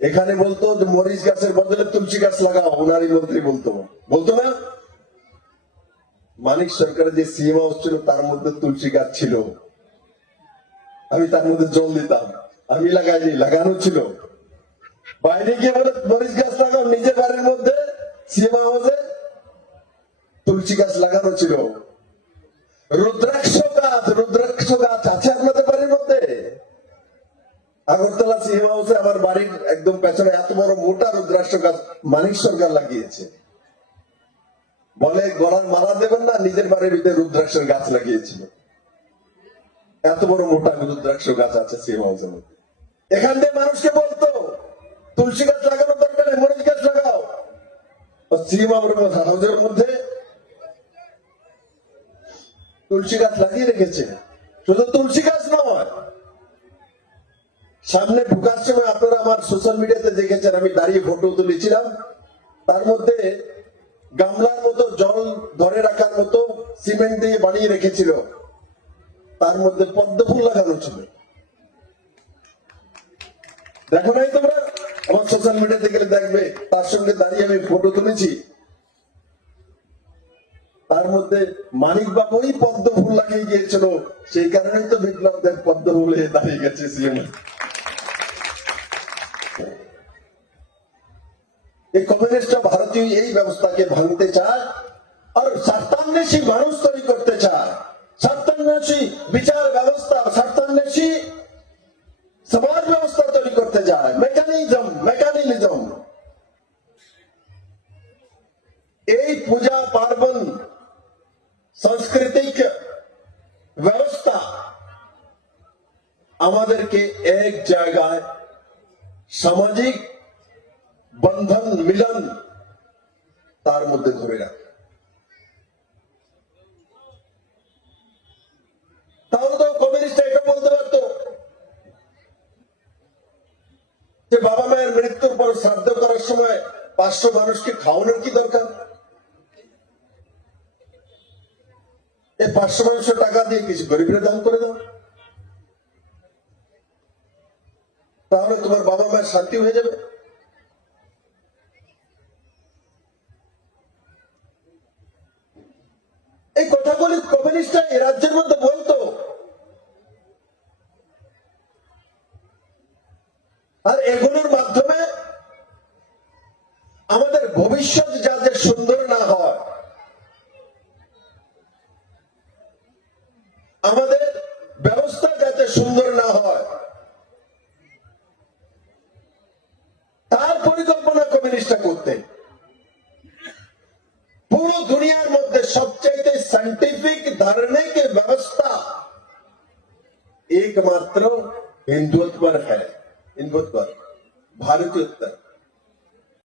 এখানে বলতো মরিচ গাছের বদলে তুলসী গাছ লাগাও ওনারই মন্ত্রী বলতো। বলতো না? মানিক সরকারের যে সিএম হাউস ছিল, তার মধ্যে তুলসী গাছ ছিল। আমি তার মধ্যে জল দিতাম। আমি লাগাইনি, লাগানো ছিল। বাইরে গিয়ে বলে, মরিচ গাছ লাগাও। নিজের বাড়ির মধ্যে সিএম হাউসে তুলসী গাছ লাগানো ছিল। রুদ্রাক্ষ আগরতলা সিএম হাউসে আমার বাড়ির একদম পেছনে এত বড় মোটা রুদ্রাক্ষ গাছ মানিক সরকার লাগিয়েছে। বলে গলার মালা দেবেন না, নিজের বাড়ির ভিতরে রুদ্রাক্ষের গাছ লাগিয়েছিল। এত বড় মোটা রুদ্রাক্ষ গাছ আছে সিএম হাউসের মধ্যে। এখান থেকে মানুষকে বলতো, তুলসী গাছ লাগানোর দরকার মরিচ গাছ লাগাও। সিএম হাউসের মধ্যে তুলসী গাছ লাগিয়ে রেখেছে। শুধু তুলসী গাছ নয় সামনে ঢুকার সময় আপনারা আমার সোশ্যাল মিডিয়াতে দেখেছেন, আমি দাঁড়িয়ে ফটো তুলেছিলাম তার মধ্যে গামলার মতো জল ধরে রাখার মতো সিমেন্ট দিয়ে বানিয়ে রেখেছিল। তার মধ্যে পদ্ম ফুল লাগানো ছিল। দেখো নাই তোমরা? আমার সোশ্যাল মিডিয়াতে গেলে দেখবে, তার সঙ্গে দাঁড়িয়ে আমি ফটো তুলেছি। তার মধ্যে মানিক বাবুই পদ্ম ফুল লাগিয়ে গিয়েছিল। সেই কারণেই তো বিপ্লবদের পদ্ম ফুলে দাঁড়িয়ে গেছে সিএম এই কমিউনিস্টরা ভারতীয় এই ব্যবস্থাকে ভাঙতে চায় আর স্বার্থান্বেষী মানুষ তৈরি করতে চায় স্বার্থান্বেষী বিচার ব্যবস্থা স্বার্থান্বেষী সমাজ ব্যবস্থা তৈরি করতে যায় মেকানিজম মেকানিজম এই পূজা পার্বণ সাংস্কৃতিক ব্যবস্থা আমাদেরকে এক জায়গায় সামাজিক বন্ধন মিলন, তার মধ্যে ধরে রাখে। তাহলে তো কমিউনিস্ট এটা বলতে পারতো যে বাবা মায়ের মৃত্যুর পর শ্রাদ্ধ করার সময় পাঁচশো মানুষকে খাওয়ানোর কি দরকার? এই পাঁচশো মানুষের টাকা দিয়ে কিছু গরিবের দান করে দাও। তাহলে তোমার বাবা মায়ের শান্তি হয়ে যাবে। কথাগুলি কমিউনিস্টরা এই রাজ্যের মধ্যে বলতো, আর এগুলোর মাধ্যমে আমাদের ভবিষ্যৎ যাতে সুন্দর না হয়, আমাদের ব্যবস্থা যাতে সুন্দর না হয়, তার পরিকল্পনা কমিউনিস্টরা করতে। পুরো দুনিয়ার মধ্যে সবচাইতে সাइंटिफिक धरने की व्यवस्था एकमात्र हिंदुत्व पर है हिंदुत्व भारतीयोत्तर